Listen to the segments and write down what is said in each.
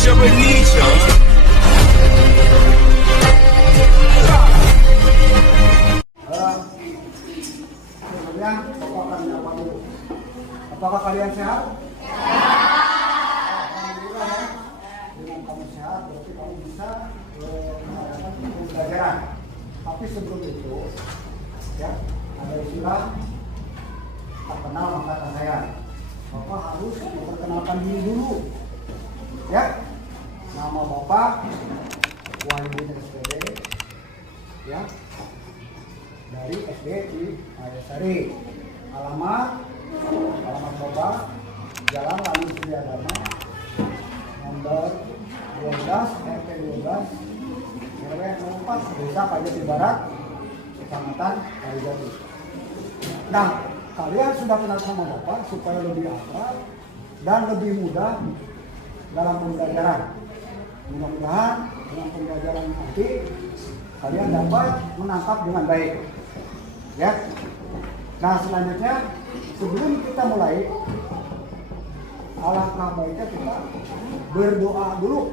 Indonesia. Sebelumnya, Bapak akan menyapa dulu. Apakah kalian sehat? Alhamdulillah ya. Dengan kamu sehat, berarti kamu bisa mengadakan pembelajaran. Tapi sebelum itu, ya, ada istilah tak kenal maka tak sayang. Bapak harus memperkenalkan diri dulu. Ya, nama Bapak Wahyudin SPD, ya, dari SD di Mayasari. Alamat Bapak Jalan Lalu Suryadharma nomor 12 RT 12 RW 04 Desa Pajati Barat, Kecamatan Kalijati. Nah, kalian sudah kenal sama Bapak supaya lebih akrab dan lebih mudah dalam pembelajaran. Mudah-mudahan dengan pembelajaran nanti kalian dapat menangkap dengan baik. Ya. Nah, selanjutnya sebelum kita mulai, alangkah baiknya kita berdoa dulu.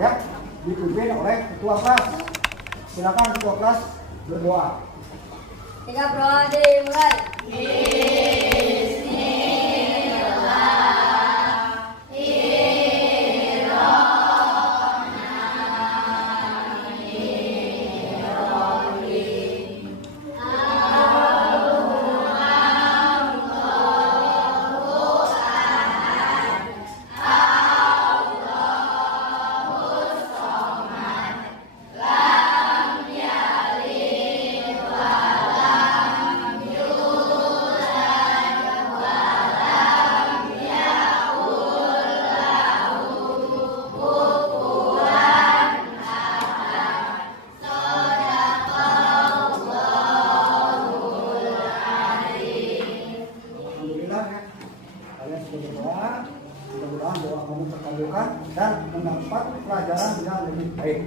Ya, dipimpin oleh ketua kelas. Silakan ketua kelas berdoa. Tiga prodi mulai. Mudah-mudahan doa kamu terkabulkan dan mendapat pelajaran yang lebih baik.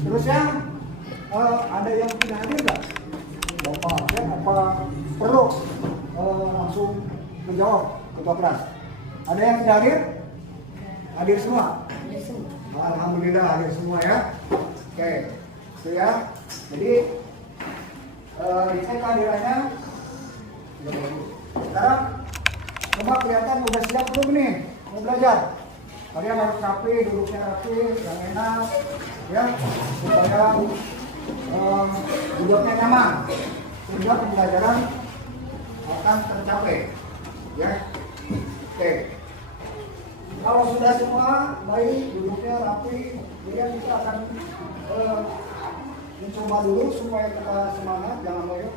Terus yang ada yang tidak hadir nggak? Bapak, ya, apa perlu langsung menjawab ketua kelas? Ada yang tidak hadir? Hadir semua? Alhamdulillah hadir semua ya. Oke, itu ya. Jadi dicek kehadirannya. Sekarang coba kelihatan udah siap belum nih mau belajar. Kalian harus rapi, duduknya rapi, yang enak, ya, supaya duduknya nyaman, sehingga pembelajaran akan tercapai. Ya, oke. Kalau sudah semua baik, duduknya rapi, kemudian kita akan mencoba dulu supaya kita semangat, jangan loyo.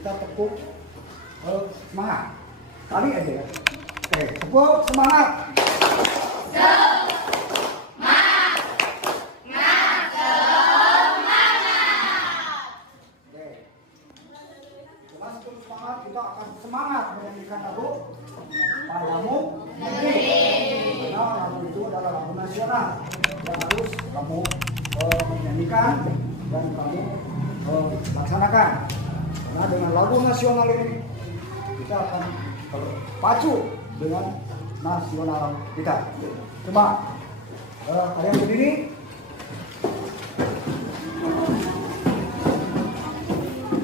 Kita tepuk semangat. Kali aja ya. Oke, tepuk semangat. Oke. Setelah tepuk semangat, kita akan semangat menyanyikan lagu Padamu Negeri. Karena lagu itu adalah lagu nasional yang harus kamu menyanyikan dan kamu laksanakan. Karena dengan lagu nasional ini kita akan terpacu dengan nasional kita. Coba kalian berdiri.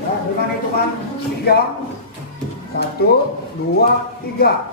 Ya, dengan hitungan 3. 1, 2, 3.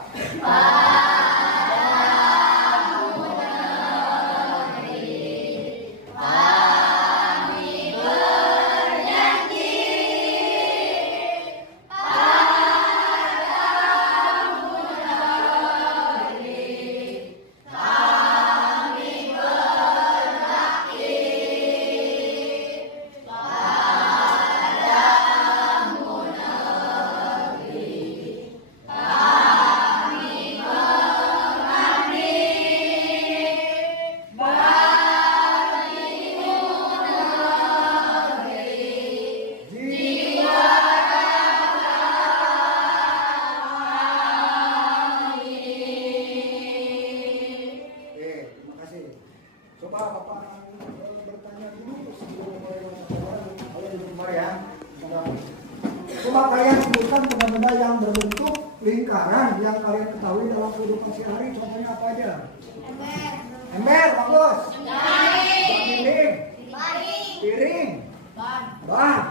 Coba kalian sebutkan benda-benda yang berbentuk lingkaran yang kalian ketahui dalam kehidupan sehari, contohnya apa aja? Ember, bagus. Dinding, piring, ban.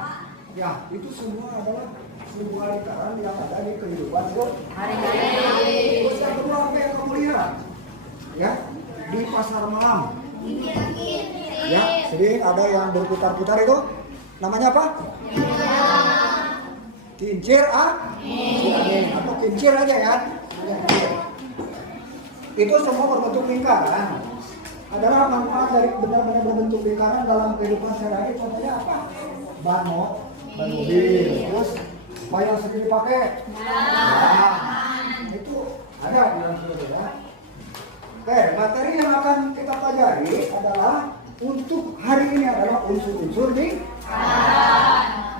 Ya, itu semua adalah sebuah lingkaran yang ada di kehidupan sehari-hari. Terus yang kedua apa yang kamu lihat? Ya, di pasar malam. Ya, sering ada yang berputar-putar itu. Namanya apa? Kincir atau kincir aja ya. Itu semua berbentuk lingkaran. Adalah manfaat dari benar-benar berbentuk lingkaran dalam kehidupan sehari-hari. Contohnya apa? Ban mobil. Terus bayar sendiri dipakai. Itu ada di dalam situ ya. Oke, materi yang akan kita pelajari adalah untuk hari ini adalah unsur-unsur di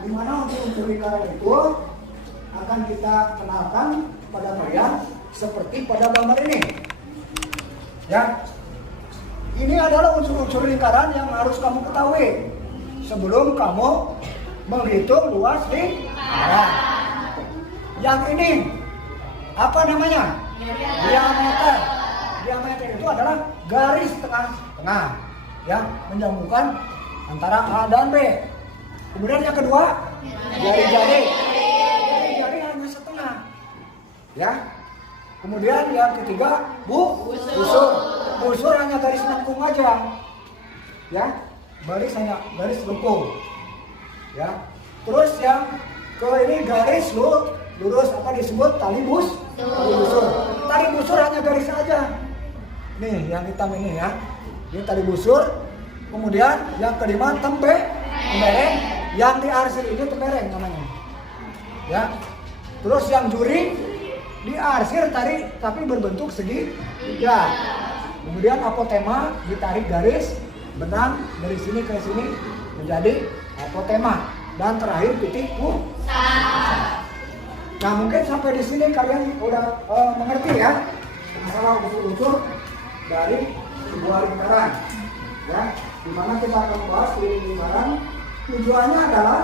mana unsur-unsur lingkaran itu akan kita kenalkan pada kalian seperti pada gambar ini. Ya, ini adalah unsur-unsur lingkaran yang harus kamu ketahui sebelum kamu menghitung luas lingkaran. Yang ini apa namanya? Diameter. Diameter itu adalah garis tengah-tengah yang menyambungkan antara A dan B. Kemudian yang kedua, jari-jari. Jari-jari hanya setengah. Ya. Kemudian yang ketiga, busur. Busur hanya garis lengkung aja. Ya. Garis lengkung. Ya. Terus yang ke ini garis lurus apa disebut tali busur. Tali busur hanya garis aja. Nih, yang hitam ini ya. Ini tali busur. Kemudian yang kelima tembereng. Yang diarsir ini tembereng namanya. Ya. Terus yang juri diarsir tapi berbentuk segitiga. Kemudian apotema ditarik garis benang dari sini ke sini menjadi apotema. Dan terakhir titik pusat. Nah, mungkin sampai di sini kalian udah mengerti ya masalah unsur-unsur dari sebuah lingkaran. Ya, di mana kita akan membahas lingkaran. Tujuannya adalah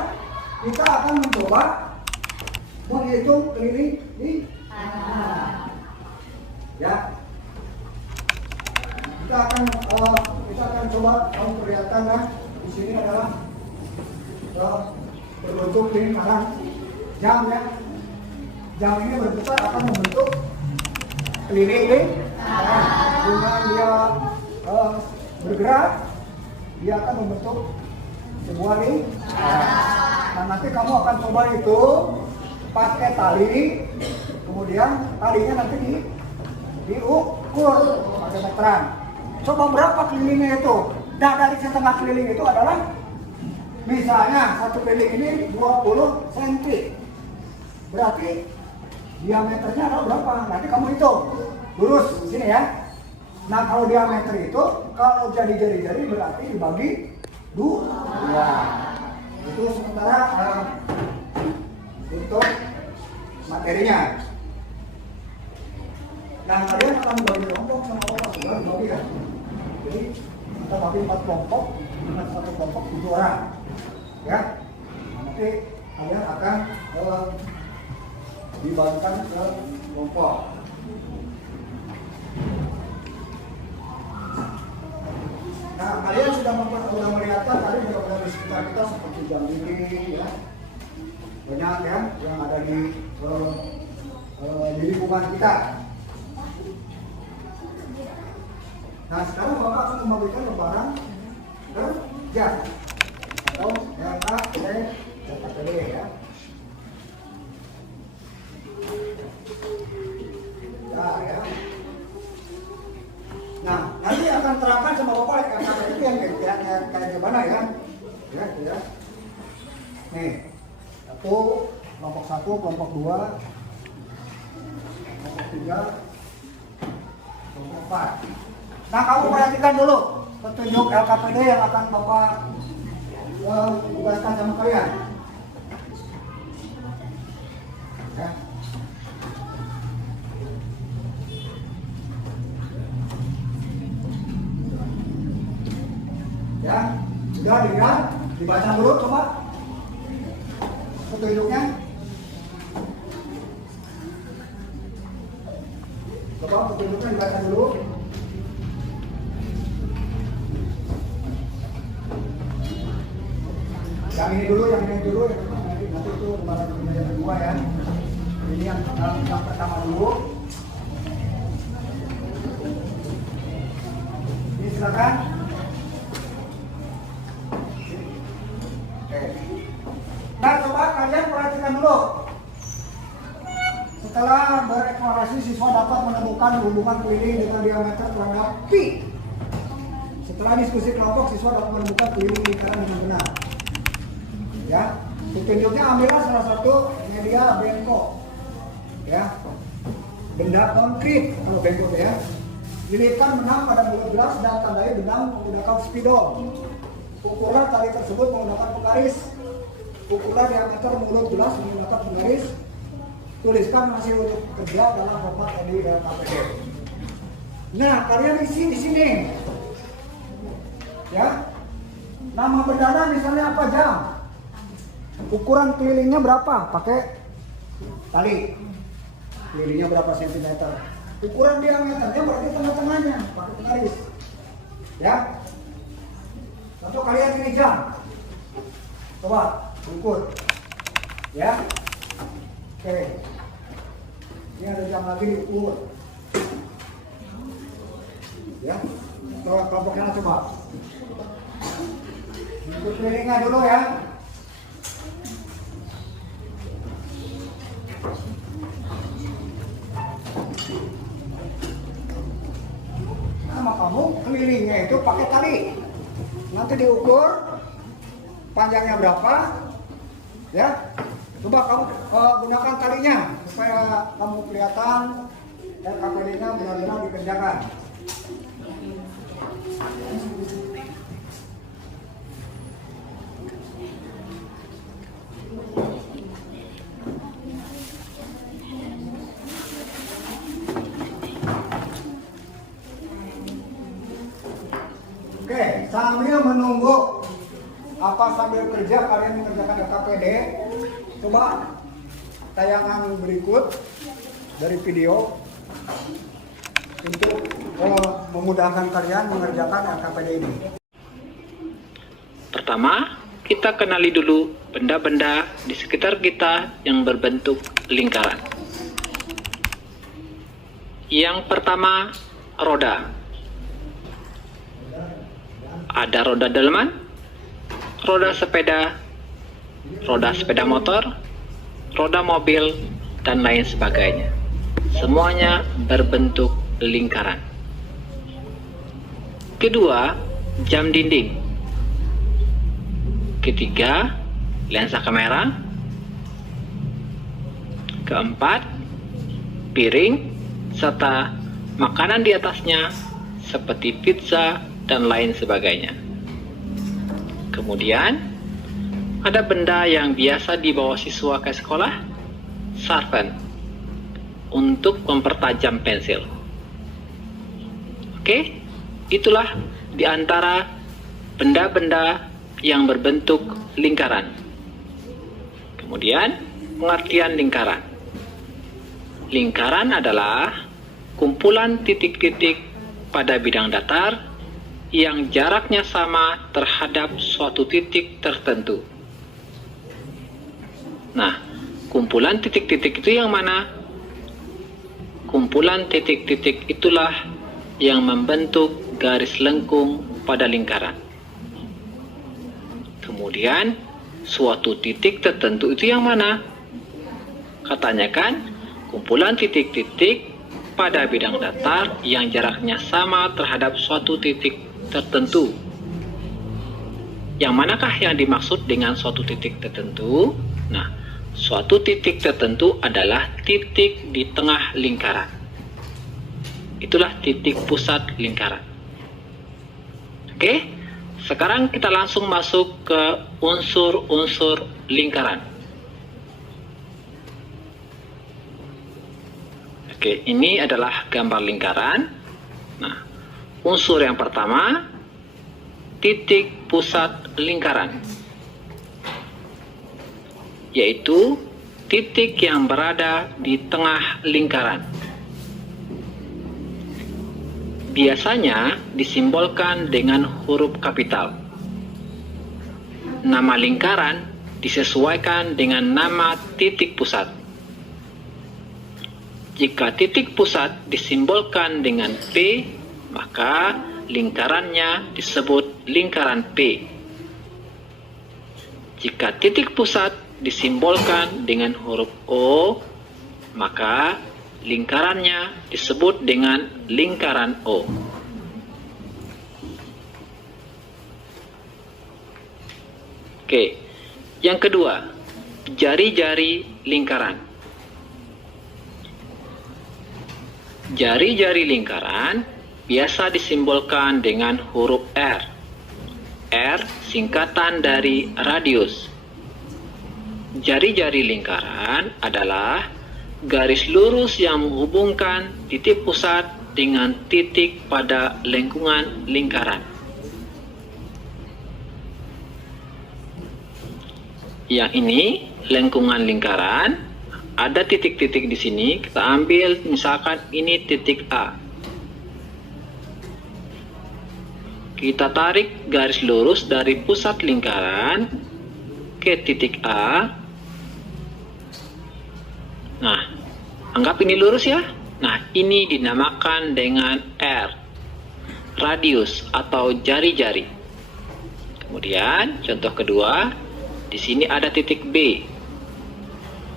kita akan mencoba menghitung keliling lingkaran. Ya, kita akan coba kamu perlihatkan ya. Di sini adalah berbentuk lingkaran jam ya. Jam ini berputar akan membentuk keliling lingkaran. Dengan dia bergerak, dia akan membentuk sebuah lingkaran. Nah, nanti kamu akan coba itu pakai tali, kemudian talinya nanti diukur pakai meteran. Coba berapa kelilingnya itu? Nah, dari setengah keliling itu adalah misalnya satu keliling ini 20 cm. Berarti diameternya adalah berapa? Nanti kamu hitung. Lurus sini ya. Nah, kalau diameter itu kalau jadi jari-jari berarti dibagi 2. Itu sementara untuk materinya. Nah, kalian akan bagi kelompok sama orang sudah dibagi ya. Jadi kita bagi 4 kelompok dengan 1 kelompok 7 orang. Ya. Nanti kalian akan dibagikan ke kelompok. Nah, kalian sudah melihatkan tadi benar-benar di sekitar kita seperti jam dinding ya, banyak ya yang ada di lingkungan kita. Nah, sekarang Bapak akan membagikan lembaran kerja atau LKPD ya. Ya. Nah, nanti akan terangkan sama Bapak LKPD itu yang kayak gimana ya. Ya. Nih, kelompok 1, kelompok 2, kelompok 3, kelompok 4. Nah, kamu perhatikan dulu petunjuk LKPD yang akan Bapak tugaskan sama kalian. Ya. Ya, sudah dilihat, dibaca dulu coba petunjuknya. Coba petunjuknya dibaca dulu. Yang ini dulu, nanti itu kembali ke yang kedua ya. Ini yang pertama dulu. Ini silakan. Oke. Nah, coba kalian perhatikan dulu. Setelah bereksplorasi, siswa dapat menemukan hubungan keliling dengan diameter kurang lebih Pi. Setelah diskusi kelompok, siswa dapat menemukan keliling lingkaran dengan benar. Ya, petunjuknya ambillah salah satu media bengkok. Ya, benda konkret kalau bengkok ya. Lilitkan benang pada mulut gelas dan tandai benang menggunakan spidol. Ukuran tali tersebut menggunakan penggaris. Ukuran diameter mulut gelas menggunakan penggaris. Tuliskan hasil untuk kerja dalam format EDI dan KPD. Nah, kalian isi di sini. Ya. Nama bendanya misalnya apa jam? Ukuran kelilingnya berapa? Pakai tali. Kelilingnya berapa sentimeter? Ukuran diameternya berarti tengah-tengahnya pakai penggaris. Ya. Contoh kalian ini jam. Coba ukur. Ya. Oke. Ini ada jam lagi diukur. Ya. Coba kelompoknya coba. Ukur kelilingnya dulu ya. Sama kamu kelilingnya itu pakai tali. Nanti diukur panjangnya berapa. Ya. Coba kamu gunakan talinya supaya kamu kelihatan dan KPD-nya benar-benar dikerjakan. Oke, sambil menunggu sambil kerja kalian mengerjakan KPD. Coba tayangan berikut dari video untuk memudahkan kalian mengerjakan LKPD ini. Pertama, kita kenali dulu benda-benda di sekitar kita yang berbentuk lingkaran. Yang pertama, roda. Ada roda daleman, roda sepeda motor, roda mobil, dan lain sebagainya. Semuanya berbentuk lingkaran. Kedua, jam dinding. Ketiga, lensa kamera. Keempat, piring, serta makanan di atasnya seperti pizza dan lain sebagainya. Kemudian, ada benda yang biasa dibawa siswa ke sekolah, sarpen, untuk mempertajam pensil. Oke, itulah di antara benda-benda yang berbentuk lingkaran. Kemudian, pengertian lingkaran. Lingkaran adalah kumpulan titik-titik pada bidang datar yang jaraknya sama terhadap suatu titik tertentu. Nah, kumpulan titik-titik itu yang mana? Kumpulan titik-titik itulah yang membentuk garis lengkung pada lingkaran. Kemudian, suatu titik tertentu itu yang mana? Katanya kan, kumpulan titik-titik pada bidang datar yang jaraknya sama terhadap suatu titik tertentu. Yang manakah yang dimaksud dengan suatu titik tertentu? Nah, suatu titik tertentu adalah titik di tengah lingkaran. Itulah titik pusat lingkaran. Oke, sekarang kita langsung masuk ke unsur-unsur lingkaran. Oke, ini adalah gambar lingkaran. Nah, unsur yang pertama, titik pusat lingkaran, yaitu titik yang berada di tengah lingkaran. biasanya disimbolkan dengan huruf kapital. Nama lingkaran disesuaikan dengan nama titik pusat. Jika titik pusat disimbolkan dengan P, maka lingkarannya disebut lingkaran P. Jika titik pusat disimbolkan dengan huruf O, maka lingkarannya disebut dengan lingkaran O. Oke, yang kedua, jari-jari lingkaran. Jari-jari lingkaran biasa disimbolkan dengan huruf R. R singkatan dari radius. Jari-jari lingkaran adalah garis lurus yang menghubungkan titik pusat dengan titik pada lengkungan lingkaran. Yang ini lengkungan lingkaran, ada titik-titik di sini. Kita ambil misalkan ini titik A. Kita tarik garis lurus dari pusat lingkaran ke titik A. Nah, anggap ini lurus ya. Nah, ini dinamakan dengan R, radius atau jari-jari. Kemudian, contoh kedua, di sini ada titik B.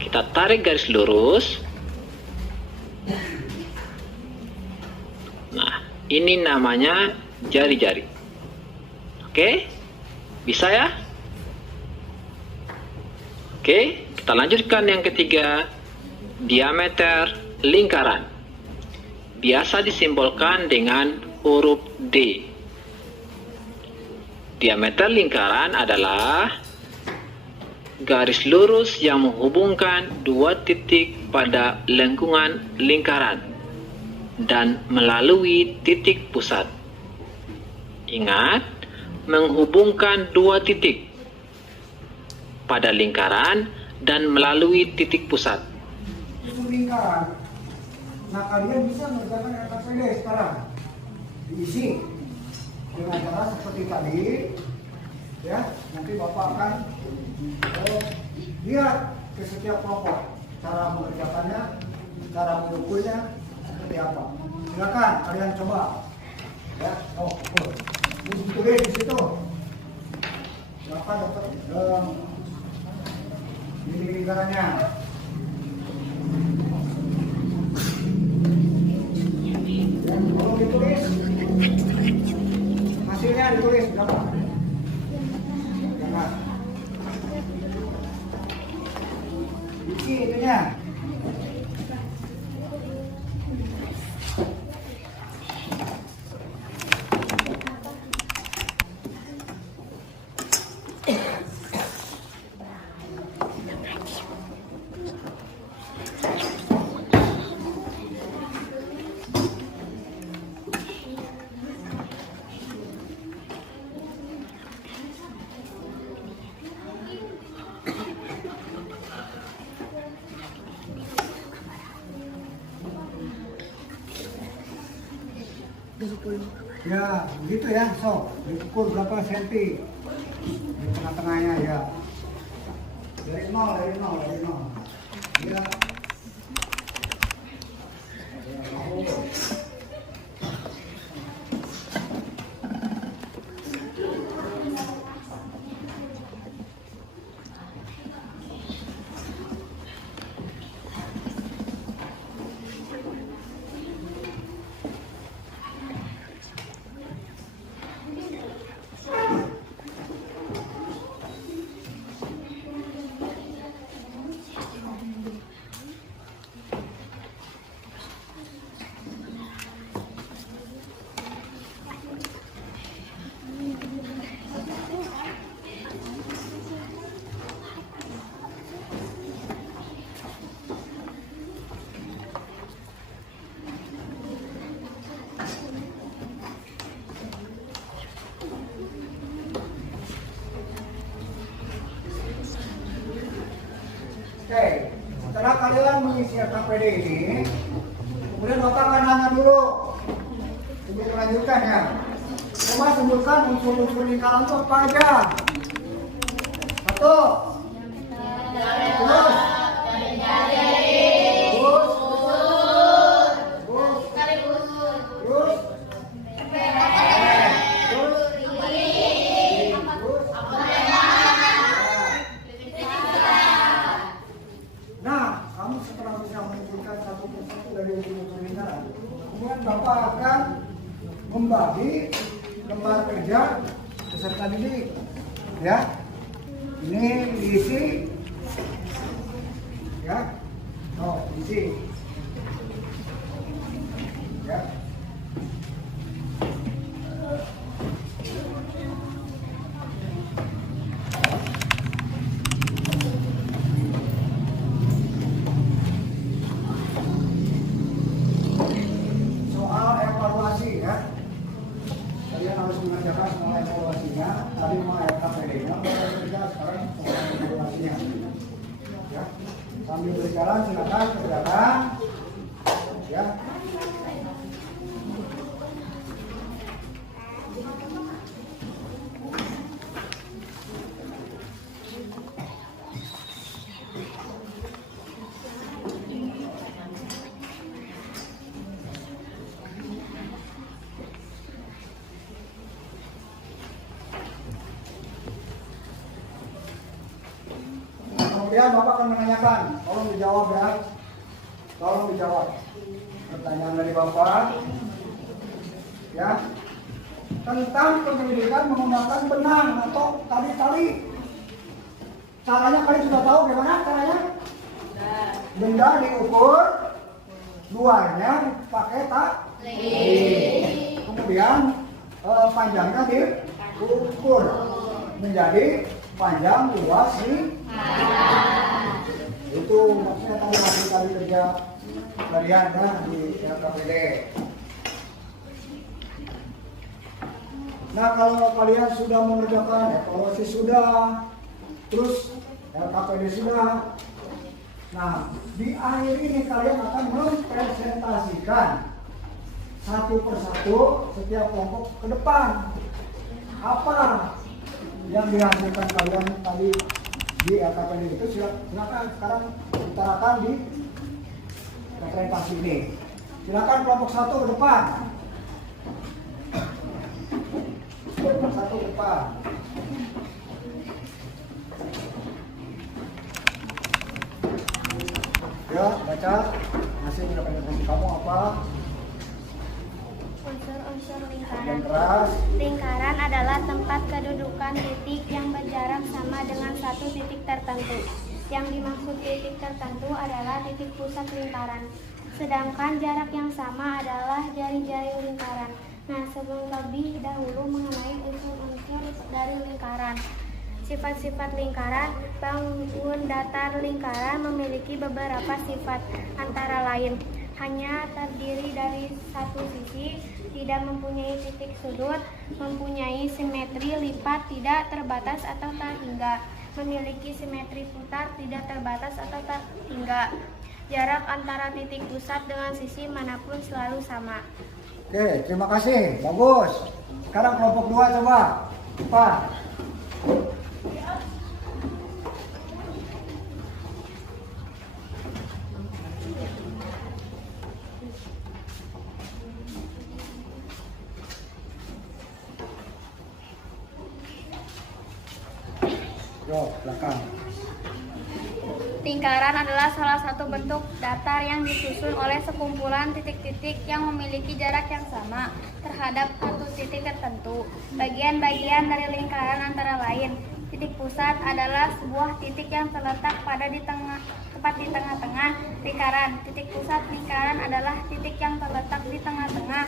Kita tarik garis lurus. Nah, ini namanya jari-jari. Oke? Bisa ya? Oke, kita lanjutkan yang ketiga. Diameter lingkaran biasa disimbolkan dengan huruf D. Diameter lingkaran adalah garis lurus yang menghubungkan dua titik pada lengkungan lingkaran dan melalui titik pusat. Ingat, menghubungkan dua titik pada lingkaran dan melalui titik pusat. Itu lingkaran. Nah, kalian bisa mengerjakan RKPD sekarang. Diisi dengan cara seperti tadi. Ya, nanti Bapak akan lihat ke setiap kelompok cara mengerjakannya, cara mengukurnya seperti apa. Silakan kalian coba. Ya, tulis di situ. Silakan dokter. Ini lingkarannya. Kalau ditulis, hasilnya ditulis berapa? Jangan. Isi itunya. Ya, begitu ya, so diukur berapa senti di tengah-tengahnya ya. Dari nol. Ya. Oke, setelah kalian mengisi KPD ini, kemudian Bapak akan nanya dulu sebelum melanjutkan ya. Coba sebutkan unsur-unsur lingkaran itu apa aja. Satu. Terus. Nah, kamu setelah bisa menunjukkan satu persatu dari unsur-unsur lingkaran, kemudian Bapak akan membagi lembar kerja peserta didik. Ya, ini diisi. Ya, diisi. Ya. Soal evaluasi ya. Kalian harus mengerjakan soal evaluasinya. Tadi mau LKPD-nya, kerja sekarang soal evaluasinya. Ya. Sambil berjalan silakan kerjakan. Ya. Kemudian Bapak akan menanyakan, tolong dijawab ya. Tolong dijawab. Pertanyaan dari Bapak. Ya. Tentang penyelidikan menggunakan benang atau tali-tali. Caranya kalian sudah tahu bagaimana caranya? Benda diukur, luarnya pakai tali. Kemudian panjangnya diukur menjadi panjang luas itu maksudnya tali kerja kalian ya di LKPD. Nah, kalau kalian sudah mengerjakan evaluasi sudah, terus LKPD sudah, nah di akhir ini kalian akan mempresentasikan satu persatu setiap kelompok ke depan apa yang dihasilkan kalian tadi di LKPD itu. Silakan sekarang utarakan di presentasi ini. Silakan kelompok satu ke depan. Kelompok satu ke depan. Ya, baca hasil presentasi kamu apa? Unsur-unsur Yang lingkaran. keras. Lingkaran adalah tempat kedudukan titik yang berjarak sama dengan satu titik tertentu. Yang dimaksud titik tertentu adalah titik pusat lingkaran. Sedangkan jarak yang sama adalah jari-jari lingkaran. Nah, sebelum lebih dahulu mengenai unsur-unsur dari lingkaran. Sifat-sifat lingkaran. Bangun datar lingkaran memiliki beberapa sifat, antara lain hanya terdiri dari satu sisi, tidak mempunyai titik sudut, mempunyai simetri lipat tidak terbatas atau tak hingga, memiliki simetri putar tidak terbatas atau tak hingga, jarak antara titik pusat dengan sisi manapun selalu sama. Oke, terima kasih. Bagus. Sekarang kelompok 2 coba. Cepat. Yo, belakang. Lingkaran adalah salah satu bentuk datar yang disusun oleh sekumpulan titik-titik yang memiliki jarak yang sama terhadap satu titik tertentu. Bagian-bagian dari lingkaran antara lain, titik pusat adalah sebuah titik yang terletak tepat di tengah-tengah lingkaran. Titik pusat lingkaran adalah titik yang terletak di tengah-tengah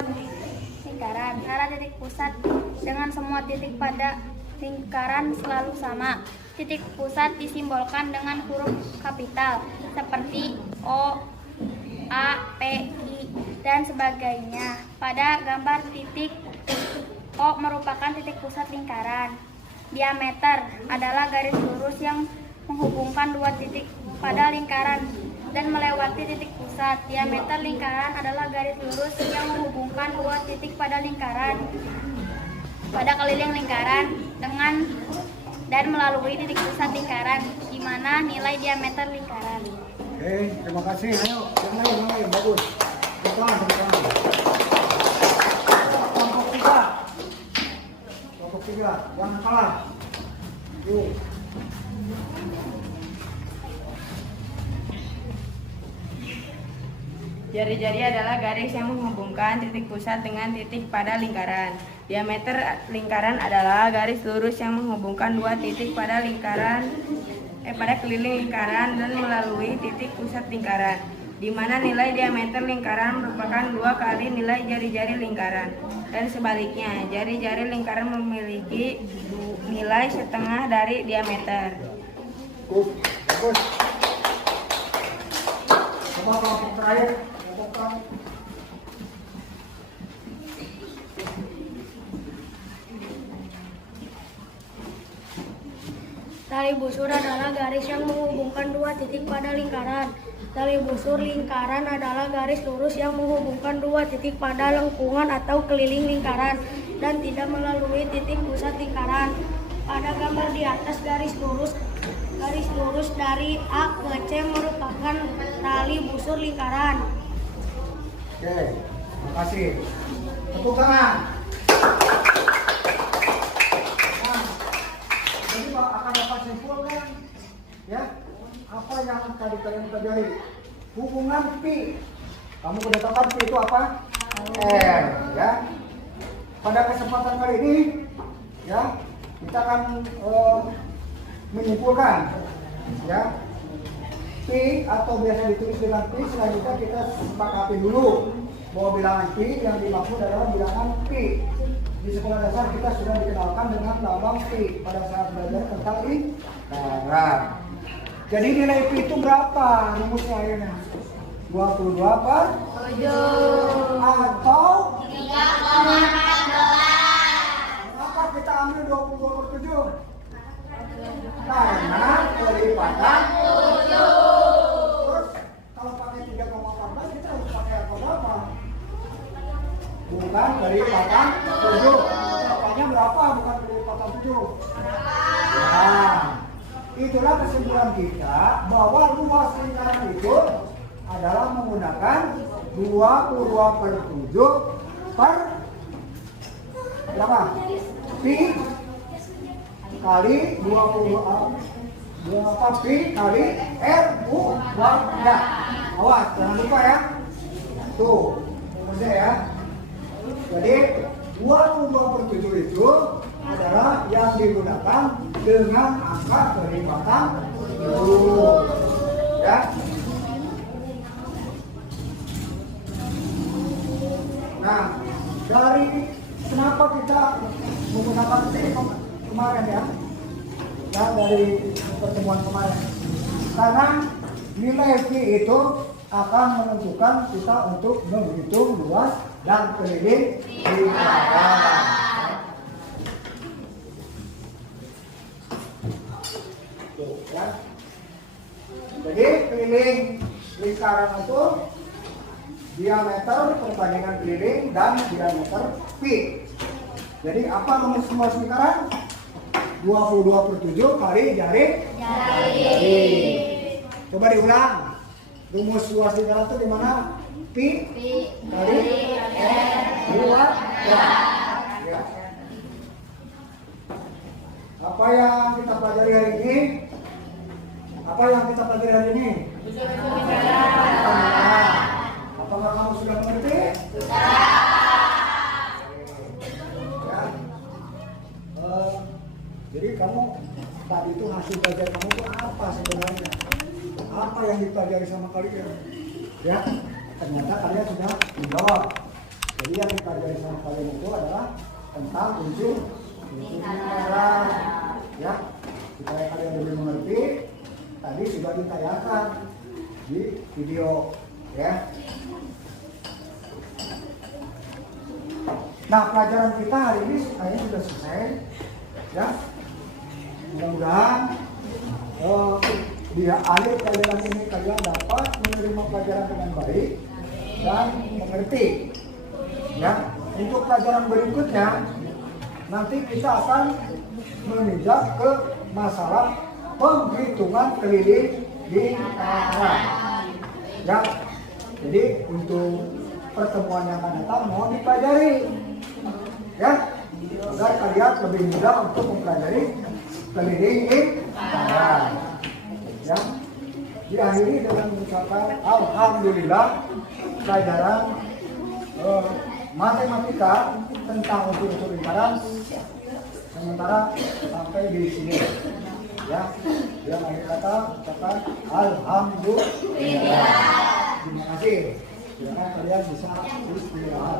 lingkaran. Arah titik pusat dengan semua titik pada lingkaran selalu sama. Titik pusat disimbolkan dengan huruf kapital seperti O, A, P, I, dan sebagainya. Pada gambar titik O merupakan titik pusat lingkaran. Diameter adalah garis lurus yang menghubungkan dua titik pada lingkaran, dan melewati titik pusat. Diameter lingkaran adalah garis lurus yang menghubungkan dua titik pada keliling lingkaran dan melalui titik pusat lingkaran, di mana nilai diameter lingkaran. Oke, terima kasih. Ayo, yang lain, bagus. Pelan. Kelompok tiga, jangan kalah. Yuk. Jari-jari adalah garis yang menghubungkan titik pusat dengan titik pada lingkaran. Diameter lingkaran adalah garis lurus yang menghubungkan dua titik pada keliling lingkaran dan melalui titik pusat lingkaran, di mana nilai diameter lingkaran merupakan 2 kali nilai jari-jari lingkaran. Dan sebaliknya, jari-jari lingkaran memiliki nilai setengah dari diameter. Bagus. Coba kelompok terakhir. Tali busur adalah garis yang menghubungkan dua titik pada lingkaran. Tali busur lingkaran adalah garis lurus yang menghubungkan dua titik pada lengkungan atau keliling lingkaran dan tidak melalui titik pusat lingkaran. Pada gambar di atas, garis lurus dari A ke C merupakan tali busur lingkaran. Oke, terima kasih. Tepuk tangan. Jadi akan dapat simpulkan ya apa yang tadi kalian pelajari. Hubungan pi. Kamu kedapatan pi itu apa? R, ya. Pada kesempatan kali ini ya kita akan menyimpulkan ya pi atau biasa ditulis dengan pi. Selanjutnya kita sepakati dulu bahwa bilangan pi yang dimaksud adalah bilangan pi. Di sekolah dasar kita sudah dikenalkan dengan lambang pi pada saat belajar tentang lingkaran. Jadi nilai pi itu berapa rumusnya akhirnya? 22 per 7 atau 3,14. Kenapa kita ambil 22 per 7? Karena kelipatan 7. Terus kalau pakai 3,14 kita harus pakai apa berapa? Bukan kelipatan 7. Apanya berapa bukan kelipatan 7? Nah, itulah kesimpulan kita bahwa luas lingkaran itu adalah menggunakan 22 per 7 per berapa? Pi kali 22 pi kali R U ya. Awas, jangan lupa ya. Tuh, mudah ya. Jadi 22 per 7 itu adalah yang digunakan dengan angka kelipatan 7 ya. Nah, dari kenapa kita menggunakan ini kemarin ya, dari pertemuan kemarin, karena nilai Q itu akan menentukan kita untuk menghitung luas dan keliling lingkaran. Ya. Jadi keliling lingkaran itu diameter perbandingan keliling dan diameter pi. Jadi apa rumus luas lingkaran? 22 per 7 kali jari. Coba diulang. Rumus luas lingkaran itu di mana? Pi kali R2. Ya. Apa yang kita pelajari hari ini? Apakah kamu sudah mengerti? Sudah. Ya. Jadi kamu tadi itu hasil belajar kamu itu apa sebenarnya? Apa yang dipelajari sama kalian? Ya, ternyata kalian sudah menjawab. Jadi yang dipelajari sama kalian itu adalah tentang unsur lingkaran. Ya, supaya kalian lebih mengerti, tadi sudah ditayangkan di video. Ya. Nah, pelajaran kita hari ini kayaknya sudah selesai. Ya. Mudah-mudahan di akhir pelajaran ini kalian dapat menerima pelajaran dengan baik dan mengerti. Ya, untuk pelajaran berikutnya nanti kita akan menginjak ke masalah penghitungan keliling lingkaran. Ya, jadi untuk pertemuan yang akan datang mohon dipelajari, ya, agar kalian lebih mudah untuk mempelajari keliling lingkaran. Ya, diakhiri dengan mengucapkan alhamdulillah pelajaran matematika tentang unsur-unsur lingkaran sementara sampai di sini. Ya, yang akhir kata ucapkan alhamdulillah. Terima kasih. Silakan kalian bisa istirahat.